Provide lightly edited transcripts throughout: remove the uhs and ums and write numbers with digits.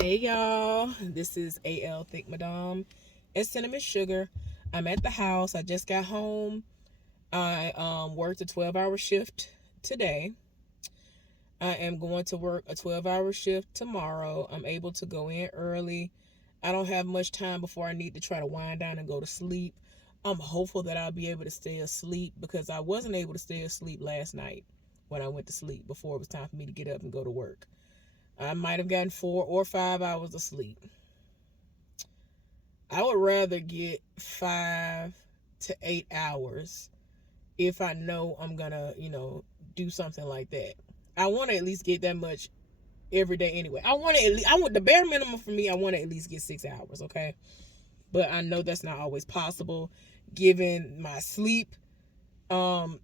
Hey y'all, this is AL Thick Madame and Cinnamon Sugar. I'm at the house. I just got home. I worked a 12-hour shift today. I am going to work a 12-hour shift tomorrow. I'm able to go in early. I don't have much time before I need to try to wind down and go to sleep. I'm hopeful that I'll be able to stay asleep because I wasn't able to stay asleep last night when I went to sleep before it was time for me to get up and go to work. I might have gotten 4 or 5 hours of sleep. I would rather get 5 to 8 hours if I know I'm gonna, do something like that. I want to at least get that much every day anyway. I want the bare minimum for me. I want to at least get 6 hours, okay? But I know that's not always possible given my sleep um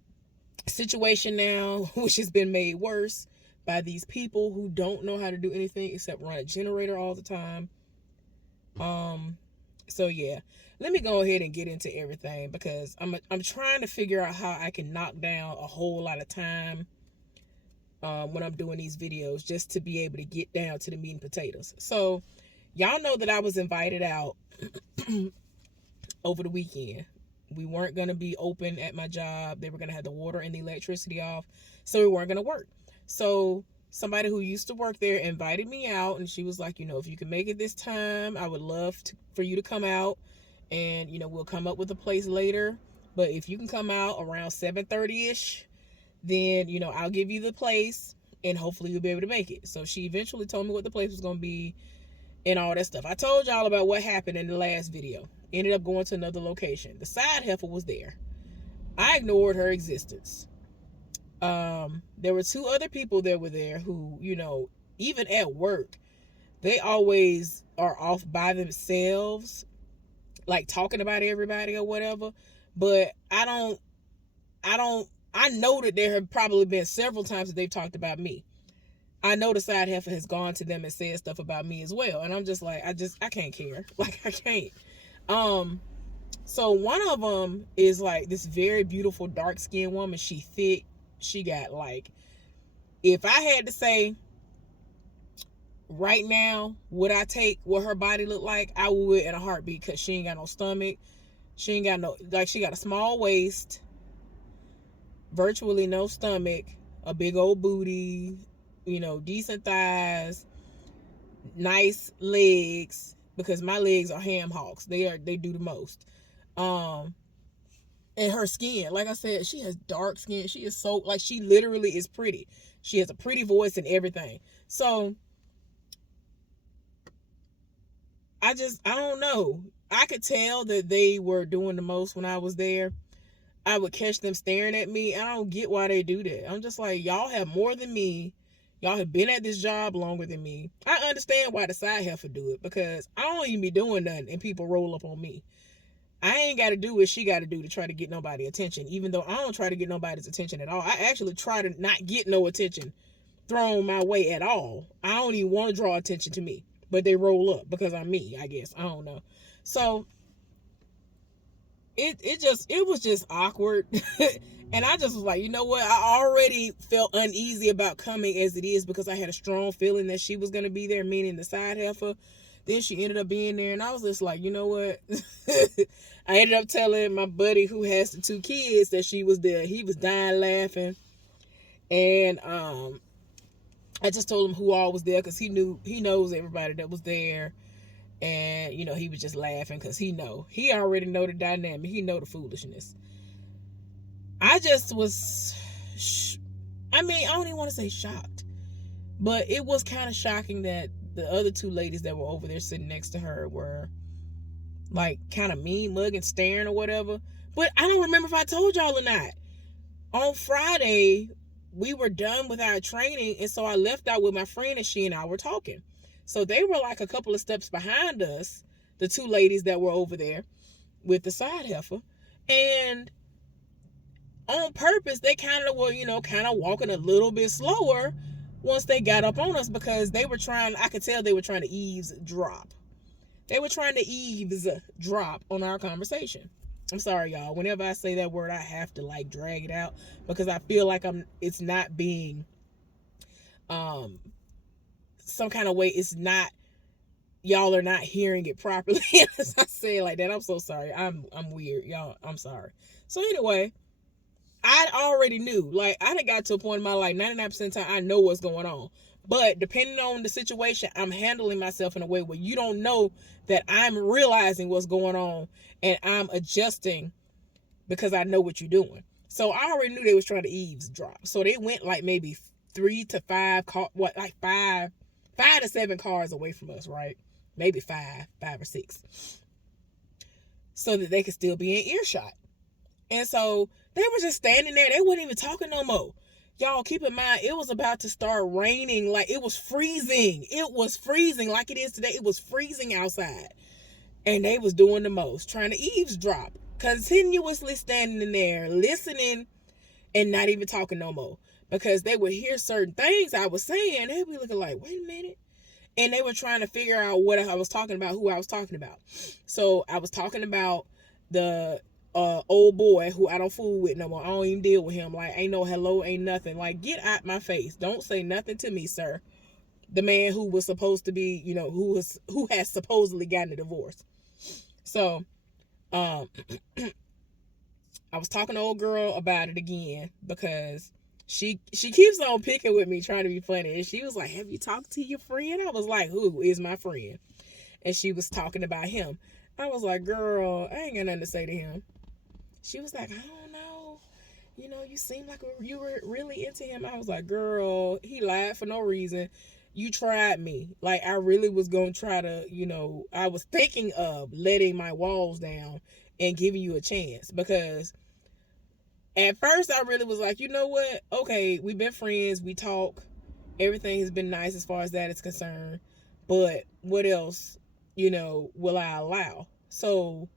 situation now, which has been made worse by these people who don't know how to do anything except run a generator all the time. Um, so yeah, let me go ahead and get into everything because I'm trying to figure out how I can knock down a whole lot of time when I'm doing these videos just to be able to get down to the meat and potatoes. So y'all know that I was invited out over the weekend. We weren't going to be open at my job. They were going to have the water and the electricity off, so we weren't going to work. So somebody who used to work there invited me out, and she was like, if you can make it this time, I would love for you to come out, and we'll come up with a place later. But if you can come out around 7:30ish, then I'll give you the place, and hopefully you'll be able to make it. So she eventually told me what the place was going to be and all that stuff. I told y'all about what happened in the last video. Ended up going to another location. The side heifer was there. I ignored her existence. There were two other people that were there who, even at work, they always are off by themselves, like talking about everybody or whatever. But I know that there have probably been several times that they've talked about me. I know the side heifer has gone to them and said stuff about me as well. And I'm just like, I can't care. Like, I can't. Um, so one of them is like this very beautiful dark skinned woman. She thick. She got like, if I had to say right now, would I take what her body looked like? I would in a heartbeat because she ain't got no stomach. She ain't got no, like, she got a small waist, virtually no stomach, a big old booty, decent thighs, nice legs, because my legs are ham hocks. They do the most. Um, and her skin, like I said, she has dark skin. She is so, like, she literally is pretty. She has a pretty voice and everything. So I don't know. I could tell that they were doing the most when I was there. I would catch them staring at me. I don't get why they do that. I'm just like, y'all have more than me. Y'all have been at this job longer than me. I understand why the side heifer do it because I don't even be doing nothing and people roll up on me. I ain't got to do what she got to do to try to get nobody attention, even though I don't try to get nobody's attention at all. I actually try to not get no attention thrown my way at all. I don't even want to draw attention to me, but they roll up because I'm me, I guess. I don't know. So it was just awkward. And I just was like, you know what? I already felt uneasy about coming as it is because I had a strong feeling that she was going to be there, meaning the side heifer. Then she ended up being there, and I was just like, you know what? I ended up telling my buddy who has the two kids that she was there. He was dying laughing, and I just told him who all was there because he knows everybody that was there, and he was just laughing because he already know the dynamic. He know the foolishness. I just was, I mean, I don't even want to say shocked, but it was kind of shocking that the other two ladies that were over there sitting next to her were like kind of mean mugging, staring or whatever. But I don't remember if I told y'all or not. On Friday, we were done with our training, and so I left out with my friend, and she and I were talking. So they were like a couple of steps behind us, the two ladies that were over there with the side heifer. And on purpose, they kind of were, kind of walking a little bit slower once they got up on us because I could tell they were trying to eavesdrop. They were trying to eavesdrop on our conversation. I'm sorry, y'all. Whenever I say that word, I have to like drag it out because I feel like it's not being some kind of way. It's not. y'all are not hearing it properly. As I say it like that, I'm so sorry. I'm weird, y'all. I'm sorry. So anyway, I already knew. Like, I done got to a point in my life, 99% of the time, I know what's going on. But depending on the situation, I'm handling myself in a way where you don't know that I'm realizing what's going on and I'm adjusting because I know what you're doing. So I already knew they was trying to eavesdrop. So they went like maybe 5 to 7 cars away from us, right? Maybe five or six, so that they could still be in earshot. And so they were just standing there. They weren't even talking no more. Y'all, keep in mind, it was about to start raining. Like, it was freezing. It was freezing like it is today. It was freezing outside. And they was doing the most, trying to eavesdrop, continuously standing there, listening, and not even talking no more. Because they would hear certain things I was saying. They'd be looking like, wait a minute. And they were trying to figure out what I was talking about, who I was talking about. So I was talking about the old boy who I don't fool with no more. I don't even deal with him. Like, ain't no hello, ain't nothing. Like, get out my face. Don't say nothing to me, sir. The man who was supposed to be, who has supposedly gotten a divorce. So, I was talking to old girl about it again because she keeps on picking with me, trying to be funny. And she was like, have you talked to your friend? I was like, who is my friend? And she was talking about him. I was like, girl, I ain't got nothing to say to him. She was like, I don't know. You seem like you were really into him. I was like, girl, he lied for no reason. You tried me. Like, I really was going to try to, I was thinking of letting my walls down and giving you a chance. Because at first I really was like, you know what? Okay, we've been friends. We talk. Everything has been nice as far as that is concerned. But what else, will I allow? So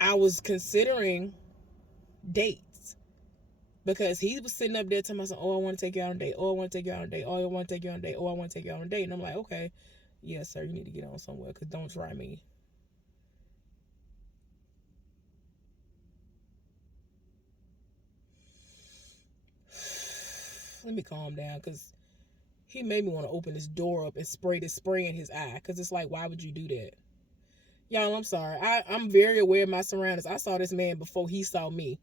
I was considering dates because he was sitting up there telling myself, oh, I want to take you out on a date. Oh, I want to take you out on a date. Oh, I want to take you out on a date. Oh, I want to take you out on a date. And I'm like, okay, yeah, sir, you need to get on somewhere because don't try me. Let me calm down because he made me want to open his door up and spray this spray in his eye because it's like, why would you do that? Y'all, I'm sorry. I'm very aware of my surroundings. I saw this man before he saw me.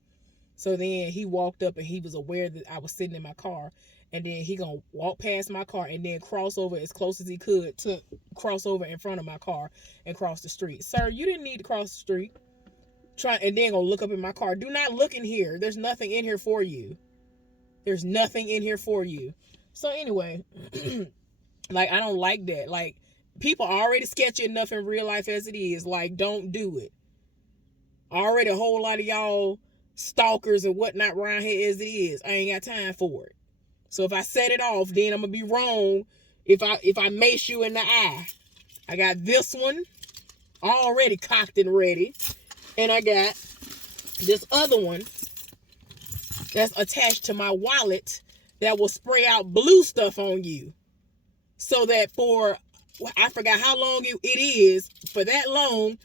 So then he walked up and he was aware that I was sitting in my car. And then he gonna walk past my car and then cross over as close as he could to cross over in front of my car and cross the street. Sir, you didn't need to cross the street. And then gonna look up in my car. Do not look in here. There's nothing in here for you. There's nothing in here for you. So anyway, like, I don't like that. Like, people are already sketchy enough in real life as it is. Like, don't do it. Already a whole lot of y'all stalkers and whatnot around here as it is. I ain't got time for it. So if I set it off, then I'm gonna be wrong if I mace you in the eye. I got this one already cocked and ready. And I got this other one that's attached to my wallet that will spray out blue stuff on you. So that for, I forgot how long it is, for that long,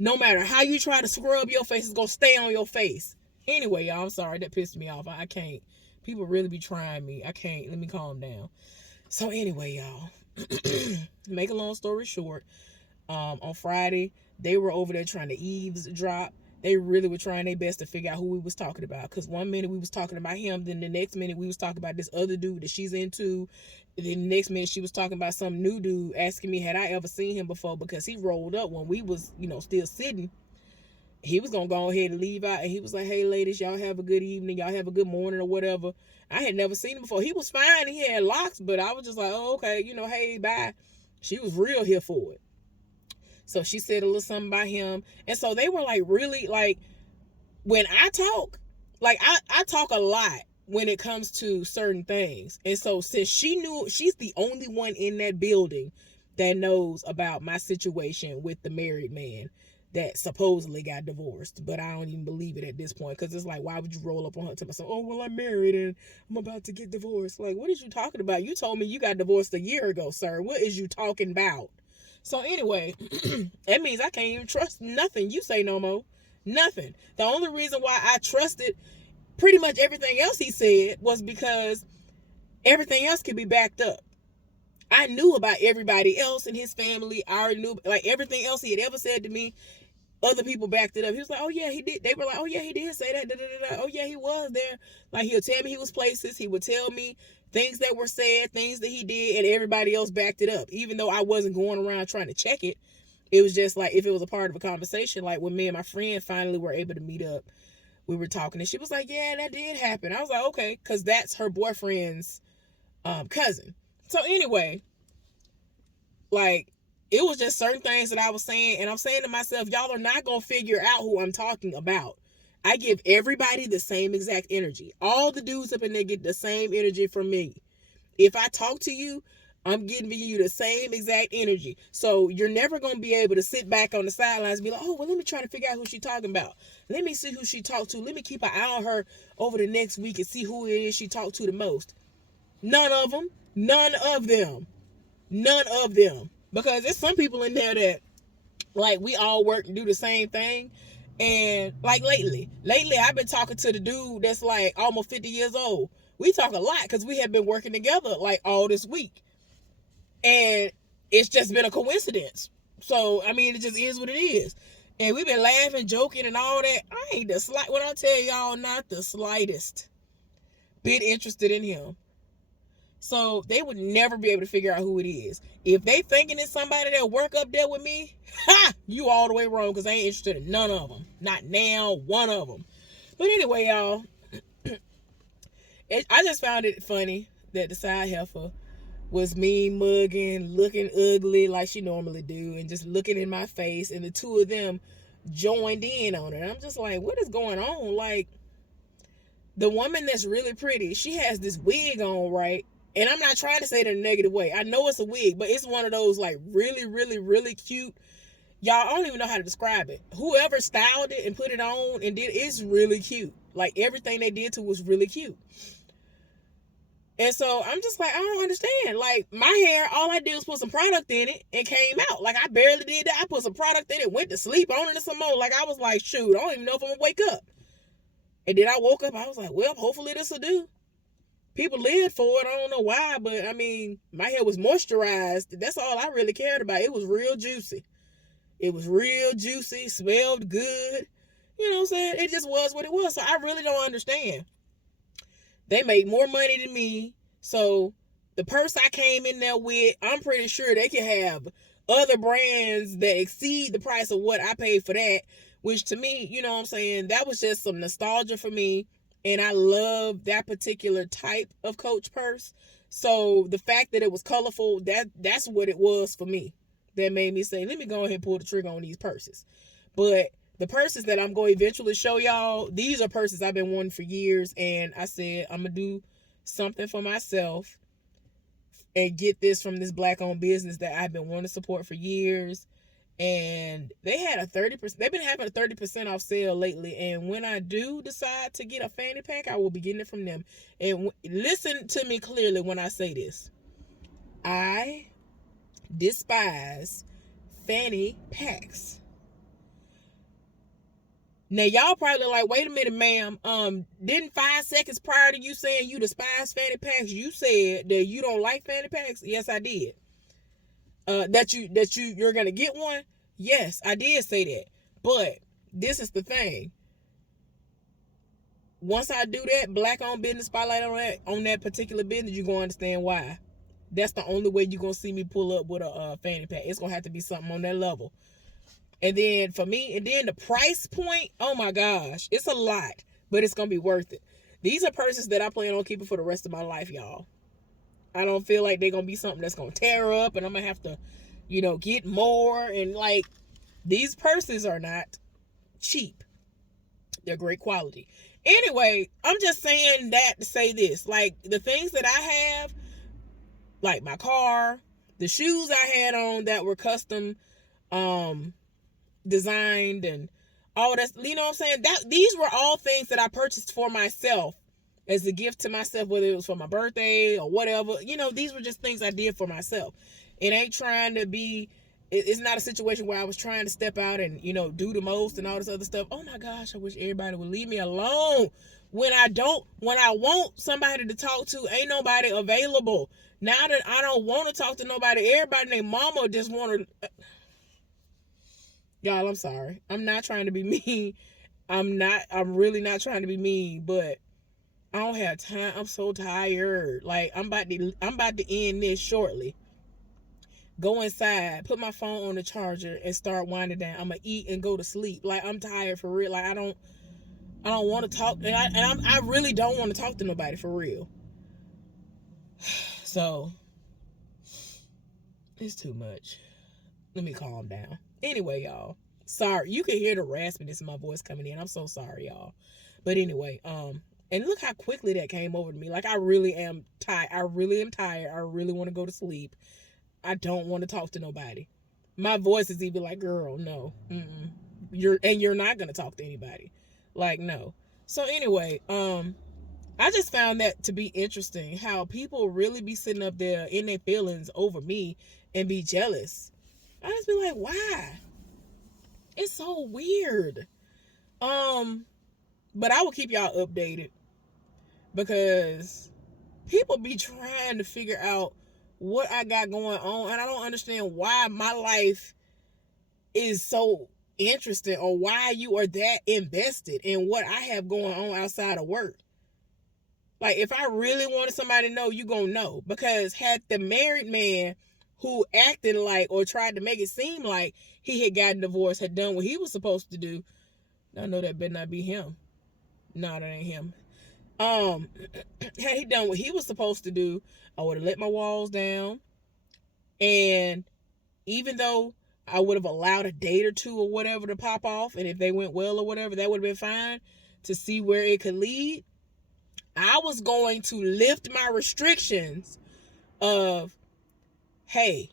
no matter how you try to scrub your face, it's going to stay on your face. Anyway, y'all, I'm sorry. That pissed me off. I can't. People really be trying me. I can't. Let me calm down. So anyway, y'all, make a long story short, on Friday, they were over there trying to eavesdrop. They really were trying their best to figure out who we was talking about. Because one minute we was talking about him. Then the next minute we was talking about this other dude that she's into. Then the next minute she was talking about some new dude, asking me had I ever seen him before. Because he rolled up when we was, still sitting. He was going to go ahead and leave out. And he was like, hey, ladies, y'all have a good evening. Y'all have a good morning or whatever. I had never seen him before. He was fine. He had locks. But I was just like, oh, okay. Hey, bye. She was real here for it. So she said a little something about him. And so they were like, really, like, when I talk, like, I talk a lot when it comes to certain things. And so since she knew, she's the only one in that building that knows about my situation with the married man that supposedly got divorced. But I don't even believe it at this point. Because it's like, why would you roll up on her to myself? Oh, well, I'm married and I'm about to get divorced. Like, what is you talking about? You told me you got divorced a year ago, sir. What is you talking about? So anyway, that means I can't even trust nothing you say no more. Nothing. The only reason why I trusted pretty much everything else he said was because everything else can be backed up. I knew about everybody else in his family. I already knew, like, everything else he had ever said to me. Other people backed it up. He was like, oh yeah, he did. They were like, oh yeah, he did say that. Da, da, da, da. Oh yeah, he was there. Like, he'll tell me he was places. He would tell me things that were said, things that he did, and everybody else backed it up. Even though I wasn't going around trying to check it, it was just like, if it was a part of a conversation, like when me and my friend finally were able to meet up, we were talking, and she was like, yeah, that did happen. I was like, okay, because that's her boyfriend's cousin. So anyway, like, it was just certain things that I was saying, and I'm saying to myself, y'all are not going to figure out who I'm talking about. I give everybody the same exact energy. All the dudes up in there get the same energy from me. If I talk to you, I'm giving you the same exact energy. So you're never going to be able to sit back on the sidelines and be like, oh, well, let me try to figure out who she's talking about. Let me see who she talked to. Let me keep an eye on her over the next week and see who it is she talked to the most. None of them. None of them. None of them. Because there's some people in there that, like, we all work and do the same thing. And, like, lately I've been talking to the dude that's, like, almost 50 years old. We talk a lot because we have been working together, like, all this week. And it's just been a coincidence. So, I mean, it just is what it is. And we've been laughing, joking, and all that. I ain't the slight, when I tell y'all, not the slightest bit interested in him. So they would never be able to figure out who it is. If they thinking it's somebody that work up there with me, you all the way wrong, because I ain't interested in none of them. Not now, one of them. But anyway, y'all, I just found it funny that the side heifer was mean mugging, looking ugly like she normally do, and just looking in my face, and the two of them joined in on it. I'm just like, what is going on? Like, the woman that's really pretty, she has this wig on, right? And I'm not trying to say it in a negative way. I know it's a wig, but it's one of those, like, really, really, really cute. Y'all, I don't even know how to describe it. Whoever styled it and put it on and did it's really cute. Like, everything they did to it was really cute. And so I'm just like, I don't understand. Like, my hair, all I did was put some product in it and came out. Like, I barely did that. I put some product in it, went to sleep on it and some more. Like, I was like, shoot, I don't even know if I'm going to wake up. And then I woke up, I was like, well, hopefully this will do. People lived for it. I don't know why, but I mean, my hair was moisturized. That's all I really cared about. It was real juicy. It was real juicy, smelled good. You know what I'm saying? It just was what it was. So I really don't understand. They made more money than me. So the purse I came in there with, I'm pretty sure they can have other brands that exceed the price of what I paid for that. Which to me, you know what I'm saying? That was just some nostalgia for me. And I love that particular type of Coach purse. So the fact that it was colorful, that's what it was for me. That made me say, let me go ahead and pull the trigger on these purses. But the purses that I'm going to eventually show y'all, these are purses I've been wanting for years. And I said, I'm going to do something for myself and get this from this Black-owned business that I've been wanting to support for years. And they had a 30%, they've been having a 30% off sale lately. And when I do decide to get a fanny pack, I will be getting it from them. And listen to me clearly when I say this. I despise fanny packs. Now, y'all probably like, wait a minute, ma'am. Didn't 5 seconds prior to you saying you despise fanny packs, you said that you don't like fanny packs? Yes, I did. That you're gonna get one? Yes, I did say that. But this is the thing. Once I do that Black-owned business spotlight on that particular business, you're gonna understand why. That's the only way you're gonna see me pull up with a fanny pack. It's gonna have to be something on that level. And then for me, and then the price point, oh my gosh, it's a lot, but it's gonna be worth it. These are purses that I plan on keeping for the rest of my life, y'all. I don't feel like they're going to be something that's going to tear up and I'm going to have to, get more. And like, these purses are not cheap. They're great quality. Anyway, I'm just saying that to say this. Like, the things that I have, like my car, the shoes I had on that were custom designed and all that, you know what I'm saying? These were all things that I purchased for myself. As a gift to myself, whether it was for my birthday or whatever. These were just things I did for myself. It ain't trying to be, it's not a situation where I was trying to step out and, do the most and all this other stuff. Oh my gosh, I wish everybody would leave me alone When I want somebody to talk to, ain't nobody available. Now that I don't want to talk to nobody, everybody and their mama just want to. Y'all, I'm sorry. I'm not trying to be mean. I'm really not trying to be mean, but I don't have time. I'm so tired. Like I'm about to end this shortly. Go inside, put my phone on the charger, and start winding down. I'm gonna eat and go to sleep. Like I'm tired for real. Like I don't want to talk, and I really don't want to talk to nobody for real. So it's too much. Let me calm down. Anyway, y'all. Sorry, you can hear the raspiness in my voice coming in. I'm so sorry, y'all. But anyway, and look how quickly that came over to me. Like I really am tired. I really am tired. I really want to go to sleep. I don't want to talk to nobody. My voice is even like, girl, no. You're not gonna talk to anybody. Like, no. So anyway, I just found that to be interesting, how people really be sitting up there in their feelings over me and be jealous. I just be like, why? It's so weird. But I will keep y'all updated, because people be trying to figure out what I got going on, and I don't understand why my life is so interesting, or why you are that invested in what I have going on outside of work. Like, if I really wanted somebody to know, you gonna know. Because had the married man who acted like, or tried to make it seem like he had gotten divorced, had done what he was supposed to do, I know that better not be him. No, that ain't him. Had he done what he was supposed to do, I would have let my walls down. And even though I would have allowed a date or two or whatever to pop off, and if they went well or whatever, that would have been fine, to see where it could lead. I was going to lift my restrictions of, hey,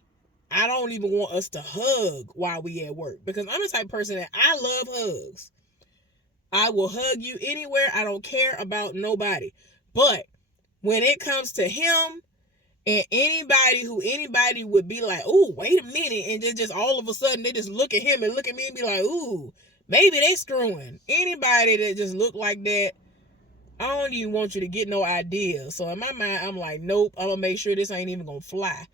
I don't even want us to hug while we at work, because I'm the type of person that I love hugs. I will hug you anywhere. I don't care about nobody. But when it comes to him and anybody would be like, ooh, wait a minute. And then just all of a sudden they just look at him and look at me and be like, ooh, maybe they screwing. Anybody that just look like that, I don't even want you to get no idea. So in my mind, I'm like, nope, I'm going to make sure this ain't even going to fly.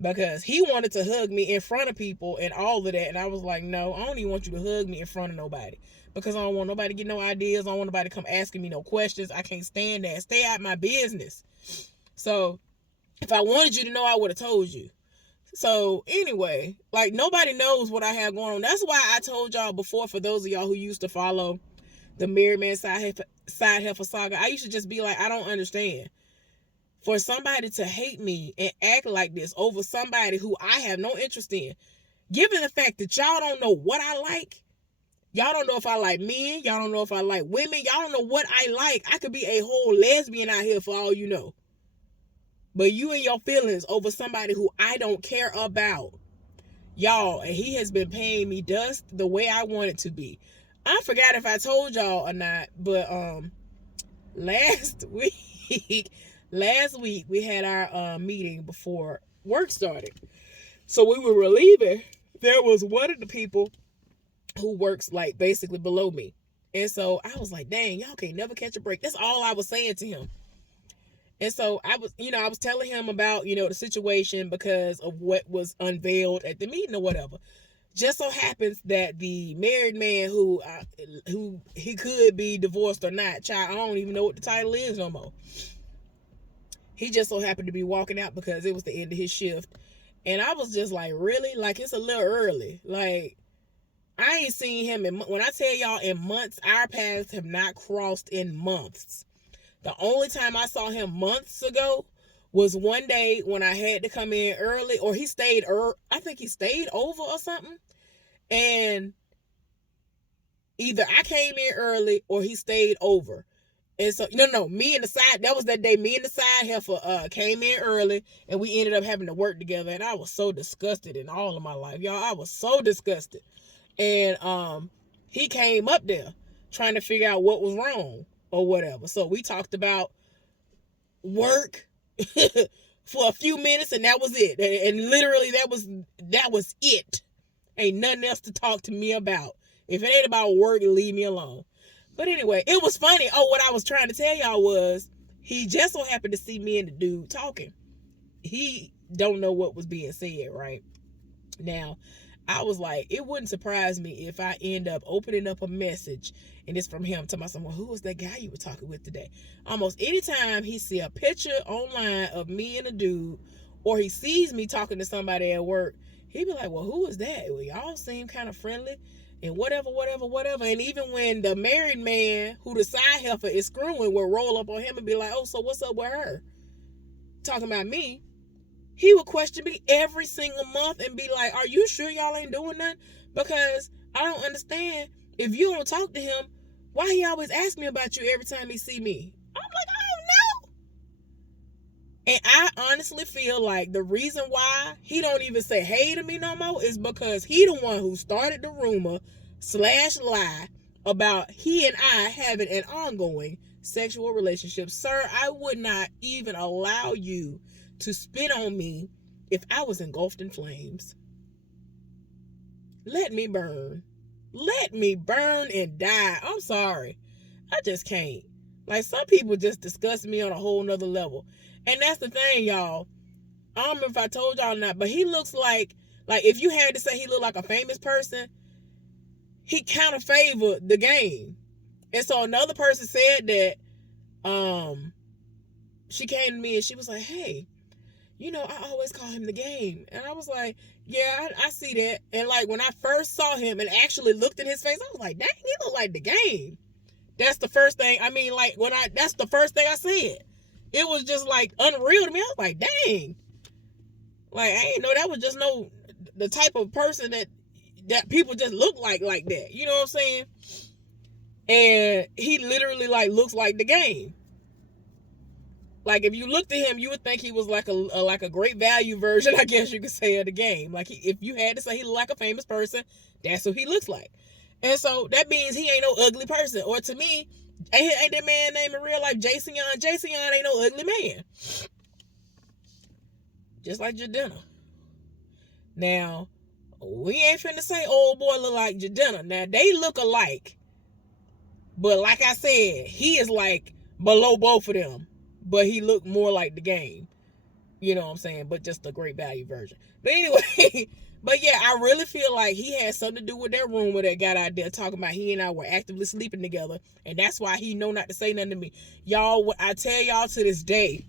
Because he wanted to hug me in front of people and all of that. And I was like, no, I don't even want you to hug me in front of nobody. Because I don't want nobody to get no ideas. I don't want nobody to come asking me no questions. I can't stand that. Stay out my business. So if I wanted you to know, I would have told you. So anyway, like, nobody knows what I have going on. That's why I told y'all before, for those of y'all who used to follow the Married Man Side Heifer Saga, I used to just be like, I don't understand. For somebody to hate me and act like this over somebody who I have no interest in, given the fact that y'all don't know what I like, y'all don't know if I like men, y'all don't know if I like women, y'all don't know what I like. I could be a whole lesbian out here for all you know. But you and your feelings over somebody who I don't care about. Y'all, and he has been paying me dust the way I want it to be. I forgot if I told y'all or not, but last week we had our meeting before work started. So we were relieving. There was one of the people who works like basically below me. And so I was like, dang, y'all can't never catch a break. That's all I was saying to him. And so I was telling him about, the situation because of what was unveiled at the meeting or whatever. Just so happens that the married man who he could be divorced or not, child, I don't even know what the title is no more. He just so happened to be walking out because it was the end of his shift. And I was just like, really? Like, it's a little early. Like, I ain't seen him when I tell y'all in months, our paths have not crossed in months. The only time I saw him months ago was one day when I had to come in early, or he stayed I think he stayed over or something. And either I came in early or he stayed over. And so, no, me and the side, that was that day, me and the side heifer came in early, and we ended up having to work together. And I was so disgusted in all of my life, y'all. I was so disgusted. And he came up there trying to figure out what was wrong or whatever. So we talked about work for a few minutes, and that was it. And literally that was it. Ain't nothing else to talk to me about. If it ain't about work, leave me alone. But anyway, it was funny. Oh, what I was trying to tell y'all was he just so happened to see me and the dude talking. He don't know what was being said, right? Now, I was like, it wouldn't surprise me if I end up opening up a message and it's from him to my son. Well, who was that guy you were talking with today? Almost anytime he see a picture online of me and a dude, or he sees me talking to somebody at work, he be like, well, who is that? Well, y'all seem kind of friendly and whatever. And even when the married man who the side heifer is screwing will roll up on him and be like, oh, so what's up with her? Talking about me. He would question me every single month and be like, are you sure y'all ain't doing nothing? Because I don't understand. If you don't talk to him, why he always ask me about you every time he see me? I'm like, I don't know. And I honestly feel like the reason why he don't even say hey to me no more is because he the one who started the rumor / lie about he and I having an ongoing sexual relationship. Sir, I would not even allow you to spit on me if I was engulfed in flames. Let me burn. Let me burn and die. I'm sorry. I just can't. Like, some people just disgust me on a whole nother level. And that's the thing, y'all. I don't remember if I told y'all or not, but he looks like if you had to say he looked like a famous person, he kind of favored the game. And so another person said that she came to me and she was like, hey, you know, I always call him the game. And I was like, yeah, I see that. And like when I first saw him and actually looked in his face, I was like, dang, he look like the game. That's the first thing. I mean, like that's the first thing I said. It was just like unreal to me. I was like, dang. Like, I ain't know that was just the type of person that people just look like that. You know what I'm saying? And he literally like looks like the game. Like, if you looked at him, you would think he was like a great value version, I guess you could say, of the game. Like, if you had to say he looked like a famous person, that's who he looks like. And so that means he ain't no ugly person. Or to me, ain't that man named in real life Jason Young? Jason Young ain't no ugly man. Just like Jadena. Now, we ain't finna say old boy look like Jadena. Now, they look alike. But like I said, he is like below both of them. But he looked more like the game. You know what I'm saying? But just a great value version. But anyway, but yeah, I really feel like he had something to do with that rumor that got out there talking about he and I were actively sleeping together. And that's why he know not to say nothing to me. Y'all, I tell y'all to this day,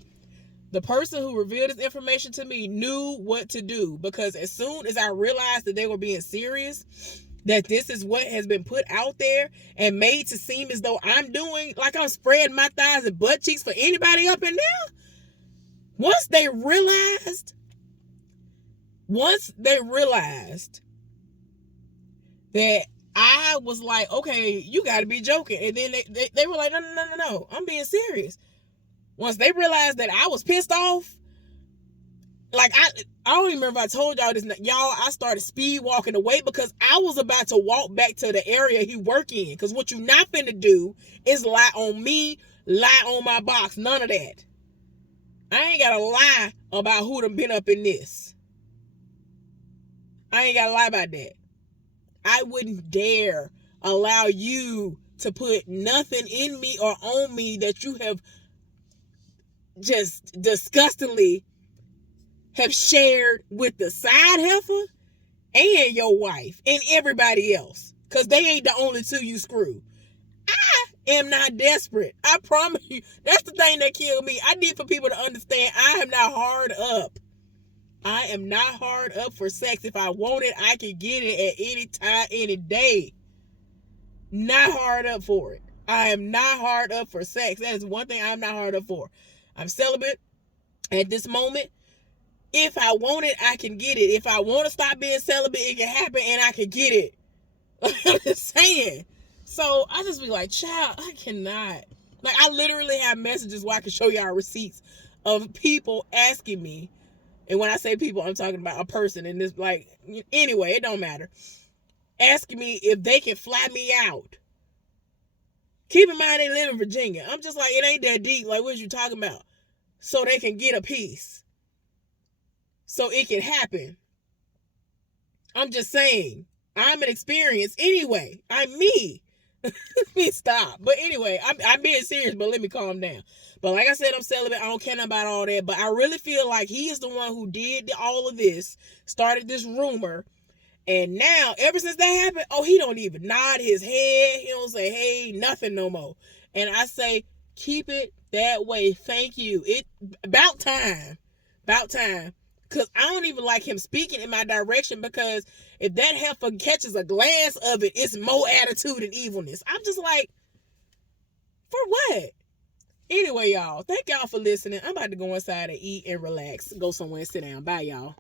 the person who revealed this information to me knew what to do. Because as soon as I realized that they were being serious, that this is what has been put out there and made to seem as though I'm doing, like I'm spreading my thighs and butt cheeks for anybody up in there. Once they realized that I was like, okay, you got to be joking. And then they were like, no, I'm being serious. Once they realized that I was pissed off, like, I don't even remember if I told y'all this. Y'all, I started speed walking away because I was about to walk back to the area he work in. Because what you not finna do is lie on me, lie on my box. None of that. I ain't got to lie about who done been up in this. I ain't got to lie about that. I wouldn't dare allow you to put nothing in me or on me that you have just disgustingly have shared with the side heifer and your wife and everybody else. Because they ain't the only two you screw. I am not desperate. I promise you. That's the thing that killed me. I need for people to understand I am not hard up. I am not hard up for sex. If I want it, I can get it at any time, any day. Not hard up for it. I am not hard up for sex. That is one thing I'm not hard up for. I'm celibate at this moment. If I want it, I can get it. If I want to stop being celibate, it can happen and I can get it. I'm just saying. So I just be like, child, I cannot. Like, I literally have messages where I can show y'all receipts of people asking me. And when I say people, I'm talking about a person. And this, like, anyway, it don't matter. Asking me if they can fly me out. Keep in mind they live in Virginia. I'm just like, it ain't that deep. Like, what you talking about? So they can get a piece. So it can happen. I'm just saying. I'm an experience anyway. I'm me. me stop. But anyway, I'm being serious, but let me calm down. But like I said, I'm celibate. I don't care about all that. But I really feel like he is the one who did all of this, started this rumor. And now, ever since that happened, he don't even nod his head. He don't say, hey, nothing no more. And I say, keep it that way. Thank you. It about time. About time. Because I don't even like him speaking in my direction, because if that heifer catches a glance of it, it's more attitude and evilness. I'm just like, for what? Anyway, y'all, thank y'all for listening. I'm about to go inside and eat and relax. Go somewhere and sit down. Bye, y'all.